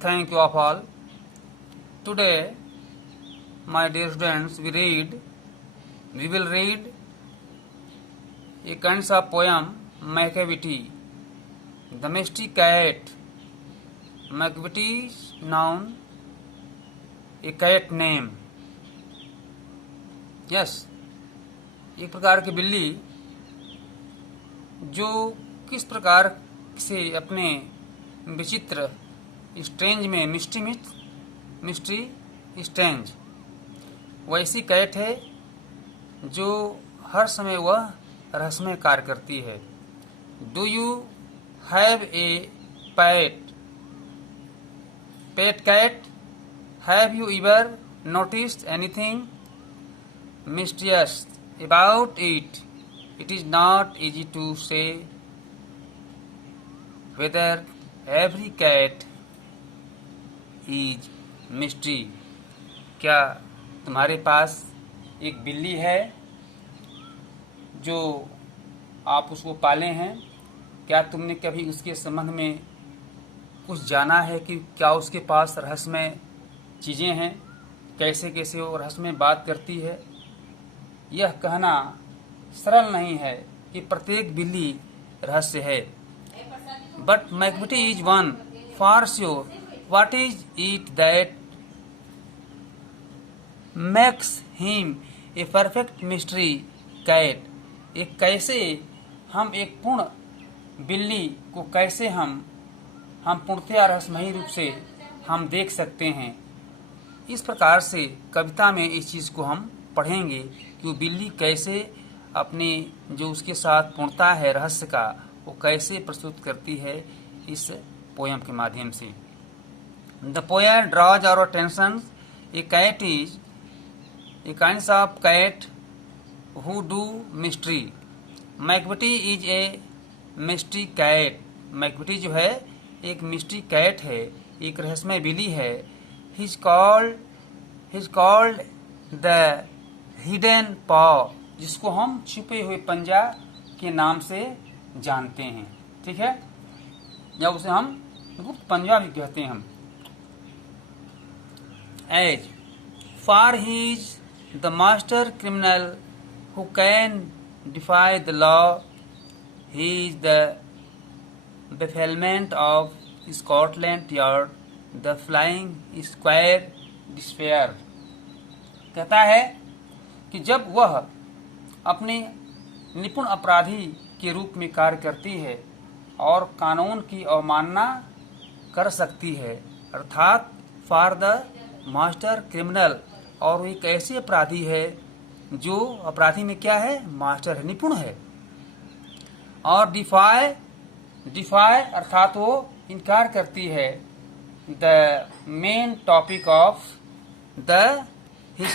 Thank you of all. Today, my dear students, we will read a kind of poem, Macavity, the Mystic Cat. Macavity is noun, a cat name. Yes, एक प्रकार की बिल्ली जो किस प्रकार से अपने विचित्र स्ट्रेंज में मिस्ट्री स्ट्रेंज वैसी कैट है जो हर समय वह रहस्यमय कार्य करती है। Do you have a pet cat? Have you ever noticed anything mysterious about it? It is not easy to say whether every cat is mystery. क्या तुम्हारे पास एक बिल्ली है जो आप उसको पाले हैं? क्या तुमने कभी उसके संबंध में कुछ जाना है कि क्या उसके पास रहस्यमय चीज़ें हैं? कैसे कैसे वो रहस्यमय बात करती है? यह कहना सरल नहीं है कि प्रत्येक बिल्ली रहस्य है। But Macavity is one for sure. What is it that makes him a perfect mystery cat? एक कैसे हम एक पूर्ण बिल्ली को कैसे हम पूर्णतया रहस्यमयी रूप से हम देख सकते हैं। इस प्रकार से कविता में इस चीज़ को हम पढ़ेंगे कि वो बिल्ली कैसे अपने जो उसके साथ पूर्णता है रहस्य का वो कैसे प्रस्तुत करती है इस पोयम के माध्यम से। The poet draws our attention. A cat is a kind of cat who do mystery. Macavity is a mystery cat. Macavity जो है एक मिस्ट्री कैट है, एक रहस्यमय बिल्ली है। He is called the hidden पॉ, जिसको हम छुपे हुए पंजा के नाम से जानते हैं। ठीक है, या उसे हम गुप्त पंजा भी कहते हैं हम। As for he is the master criminal who can defy the law. He is the bafflement of Scotland Yard, the flying square despair. कहता है कि जब वह अपने निपुण अपराधी के रूप में कार्य करती है और कानून की अवमानना कर सकती है, अर्थात फॉर द मास्टर क्रिमिनल, और वो एक ऐसे अपराधी है जो अपराधी में क्या है? मास्टर है, निपुण है। और डिफाई अर्थात वो इनकार करती है the main topic of the his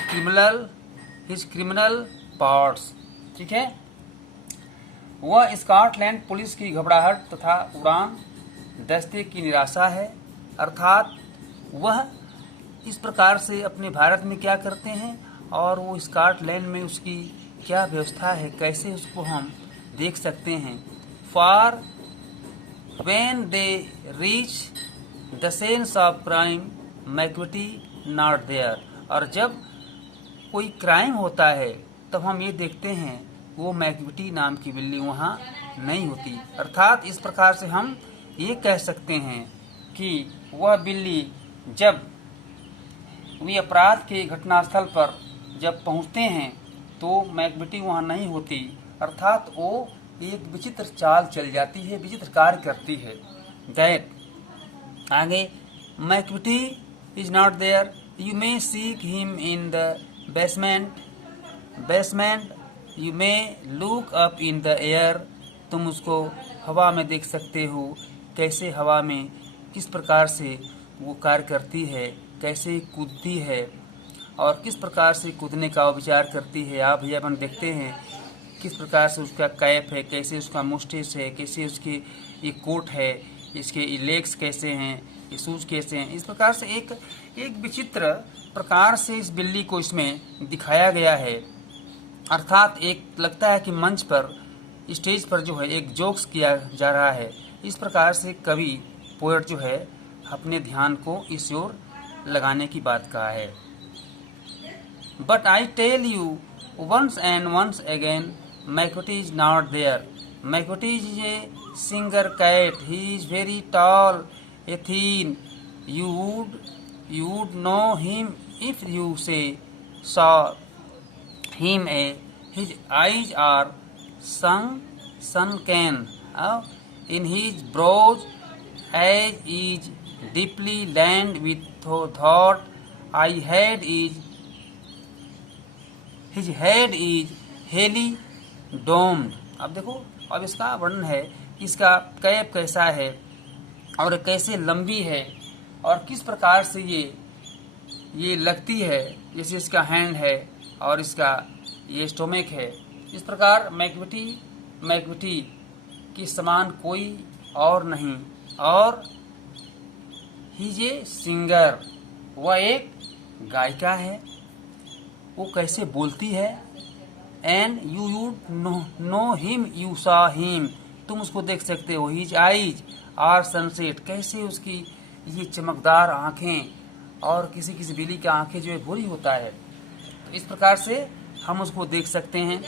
criminal parts. ठीक है, वह स्कॉटलैंड पुलिस की घबराहट तथा उड़ान दस्ते की निराशा है, अर्थात वह इस प्रकार से अपने भारत में क्या करते हैं और वो स्कॉटलैंड में उसकी क्या व्यवस्था है, कैसे उसको हम देख सकते हैं। For when they reach the sense of crime Macavity not there. और जब कोई क्राइम होता है तब हम ये देखते हैं वो मैकविटी नाम की बिल्ली वहाँ नहीं होती। अर्थात इस प्रकार से हम ये कह सकते हैं कि वह बिल्ली जब वे अपराध के घटनास्थल पर जब पहुँचते हैं तो मैकविटी वहाँ नहीं होती, अर्थात वो एक विचित्र चाल चल जाती है, विचित्र कार्य करती है। दैट आगे Macavity is not there. You may seek him in the basement. You may look up in the air. तुम उसको हवा में देख सकते हो, कैसे हवा में किस प्रकार से वो कार्य करती है, कैसे कूदती है और किस प्रकार से कूदने का विचार करती है। आप भैया बन देखते हैं किस प्रकार से उसका कैप है, कैसे उसका मुस्टेच है, कैसे उसकी ये कोट है, इसके लेग्स कैसे हैं, ये शूज कैसे हैं। इस प्रकार से एक विचित्र प्रकार से इस बिल्ली को इसमें दिखाया गया है। अर्थात एक लगता है कि मंच पर स्टेज पर जो है एक जोक्स किया जा रहा है। इस प्रकार से कवि पोएट जो है अपने ध्यान को इस ओर लगाने की बात कहा है। But I tell you once and once again, Macavity is not there. Macavity is a singer cat, he is very tall, a thin, you would know him if you saw him. His eyes are sunken in his brows, as is deeply lined with thought. His head is heavily domed. अब देखो, अब इसका वर्णन है कि इसका cap कैसा है और कैसे लंबी है और किस प्रकार से ये लगती है, जैसे इसका हैंड है और इसका ये स्टोमक है। इस प्रकार मैक्विटी के समान कोई और नहीं। और ही ए सिंगर, वह एक गायिका है। वो कैसे बोलती है। And you know him, you saw him, तुम उसको देख सकते हो। हिज आईज आर सनसेट, कैसे उसकी ये चमकदार आंखें और किसी किसी बिल्ली की आंखें जो है भूरी होता है, तो इस प्रकार से हम उसको देख सकते हैं।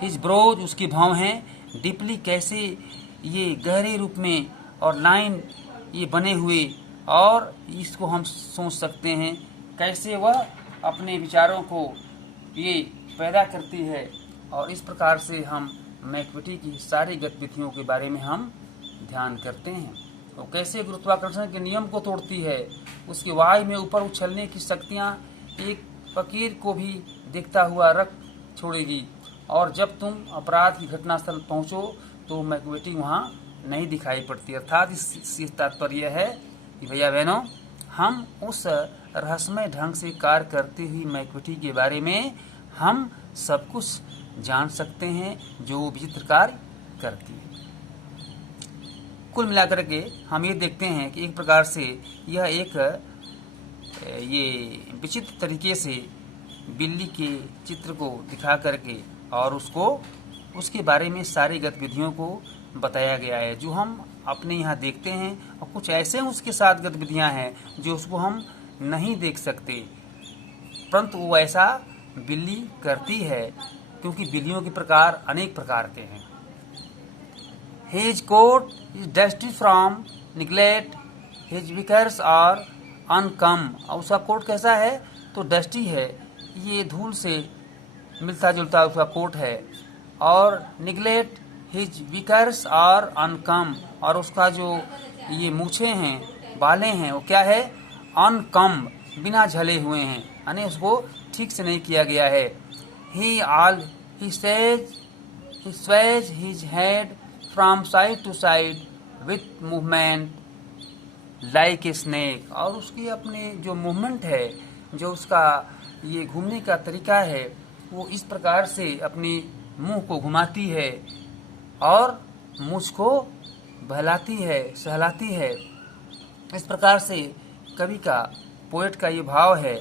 हिज ब्रोज, उसकी भाव हैं, डीपली, कैसे ये गहरे रूप में और लाइन ये बने हुए, और इसको हम सोच सकते हैं कैसे वह अपने विचारों को ये पैदा करती है। और इस प्रकार से हम मैक्विटी की सारी गतिविधियों के बारे में हम ध्यान करते हैं। वो कैसे गुरुत्वाकर्षण के नियम को तोड़ती है, उसके वायु में ऊपर उछलने की शक्तियाँ एक फकीर को भी देखता हुआ रख छोड़ेगी। और जब तुम अपराध की घटनास्थल पहुँचो तो मैक्विटी वहाँ नहीं दिखाई पड़ती। अर्थात इससे तात्पर्य है कि भैया बहनों, हम उस रहस्यमय ढंग से कार्य करती हुई मैक्विटी के बारे में हम सब कुछ जान सकते हैं जो विचित्र कार्य करती है। कुल मिलाकर के हम ये देखते हैं कि एक प्रकार से यह एक ये विचित्र तरीके से बिल्ली के चित्र को दिखा करके और उसको उसके बारे में सारी गतिविधियों को बताया गया है जो हम अपने यहाँ देखते हैं। और कुछ ऐसे उसके साथ गतिविधियाँ हैं जो उसको हम नहीं देख सकते, परंतु वो ऐसा बिल्ली करती है, क्योंकि बिल्लियों के प्रकार अनेक प्रकार के हैं। His coat is dusty from neglect, his Vickers are uncomb। और उसका कोट कैसा है तो डस्टी है, ये धूल से मिलता जुलता उसका कोट है। और निगलेक्ट, हिज विकर्स आर अनकम, और उसका जो ये मूछे हैं, बालें हैं, वो क्या है, अनकम, बिना झले हुए हैं, यानी उसको ठीक से नहीं किया गया है। ही sways his head from side to side with movement like a snake। और उसकी अपने जो मूवमेंट है, जो उसका ये घूमने का तरीका है, वो इस प्रकार से अपनी मुंह को घुमाती है और मुझ को बहलाती है, सहलाती है। इस प्रकार से कवि का, पोएट का ये भाव है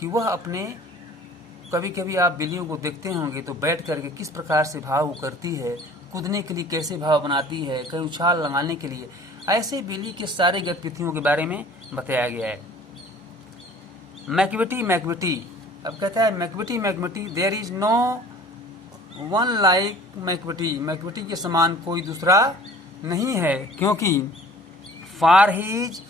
कि वह अपने, कभी कभी आप बिल्लियों को देखते होंगे तो बैठ करके किस प्रकार से भाव करती है, कूदने के लिए कैसे भाव बनाती है, कहीं उछाल लगाने के लिए, ऐसे बिल्ली के सारे गतिविधियों के बारे में बताया गया है। मैक्विटी, अब कहता है Macavity, there is no one like Macavity के समान कोई दूसरा नहीं है, क्योंकि for his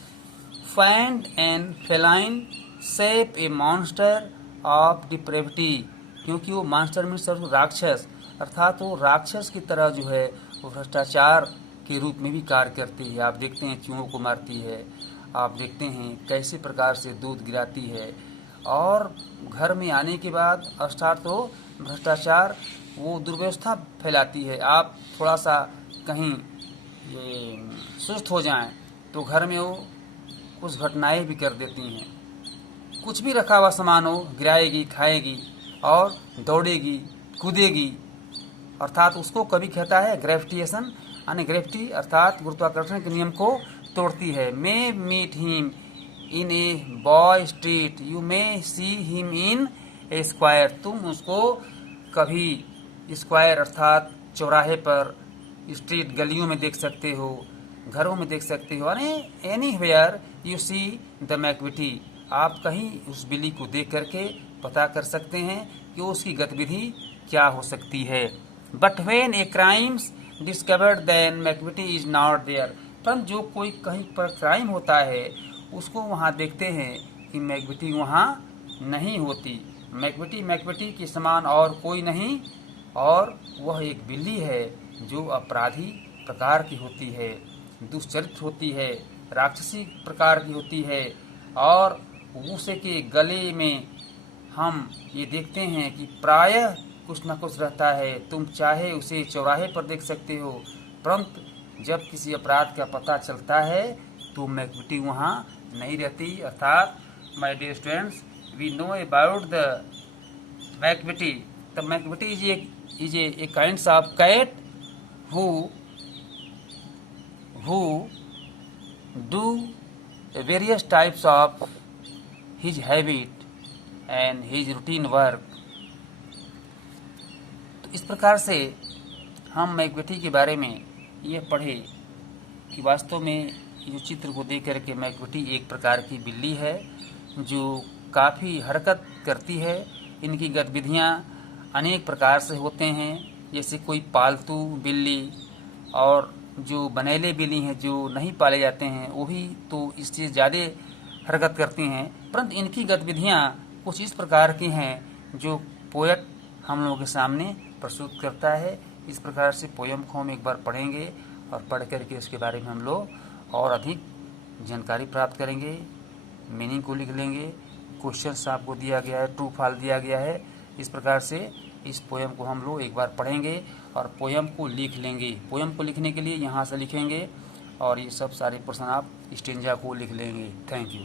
fiend and feline shape a monster of depravity, क्योंकि वो मॉन्स्टर मीन्स राक्षस, अर्थात वो राक्षस की तरह जो है वो भ्रष्टाचार के रूप में भी कार्य करती है। आप देखते हैं चूहों को मारती है, आप देखते हैं कैसे प्रकार से दूध गिराती है, और घर में आने के बाद अर्थात तो भ्रष्टाचार, वो दुर्व्यवस्था फैलाती है। आप थोड़ा सा कहीं ये सुस्त हो जाएं तो घर में वो कुछ घटनाएं भी कर देती हैं। कुछ भी रखा हुआ सामान हो गिराएगी, खाएगी और दौड़ेगी, कूदेगी, अर्थात उसको कभी कहता है ग्रेविटेशन, यानी ग्रेविटी अर्थात गुरुत्वाकर्षण के नियम को तोड़ती है। May meet him in a by street, you may see him in a square, तुम उसको कभी स्क्वायर अर्थात चौराहे पर, स्ट्रीट गलियों में देख सकते हो, घरों में देख सकते हो, anywhere you see the McVitie, आप कहीं उस बिल्ली को देख करके पता कर सकते हैं कि उसकी गतिविधि क्या हो सकती है। But when a crime's discovered then Macavity is not there, परंतु जो कोई कहीं पर क्राइम होता है उसको वहाँ देखते हैं कि मैक्विटी वहाँ नहीं होती। मैक्विटी के समान और कोई नहीं, और वह एक बिल्ली है जो अपराधी प्रकार की होती है, दुष्चरित्र होती है, राक्षसी प्रकार की होती है, और उसे के गले में हम ये देखते हैं कि प्रायः कुछ न कुछ रहता है। तुम चाहे उसे चौराहे पर देख सकते हो, परंतु जब किसी अपराध का पता चलता है तो मैक्विटी वहाँ नहीं रहती। अर्थात my dear students, we know about the Macavity. The Macavity is a kinds of cat who do various types of his habit and his routine work। तो इस प्रकार से हम मैक्विटी के बारे में यह पढ़े कि वास्तव में जो चित्र को देख करके मैक्विटी एक प्रकार की बिल्ली है जो काफ़ी हरकत करती है। इनकी गतिविधियाँ अनेक प्रकार से होते हैं, जैसे कोई पालतू बिल्ली और जो बनेले बिल्ली हैं जो नहीं पाले जाते हैं वो भी तो इससे ज़्यादा हरकत करती हैं। परंतु इनकी गतिविधियाँ कुछ इस प्रकार की हैं जो पोएट हम लोगों के सामने प्रस्तुत करता है। इस प्रकार से पोयम को हम एक बार पढ़ेंगे और पढ़ करके उसके बारे में हम लोग और अधिक जानकारी प्राप्त करेंगे, मीनिंग को लिख लेंगे। क्वेश्चंस आपको दिया गया है, ट्रू फॉल्स दिया गया है। इस प्रकार से इस पोयम को हम लोग एक बार पढ़ेंगे और पोयम को लिख लेंगे। पोयम को लिखने के लिए यहाँ से लिखेंगे और ये सब सारे प्रश्न आप स्टेंजा को लिख लेंगे। Thank you.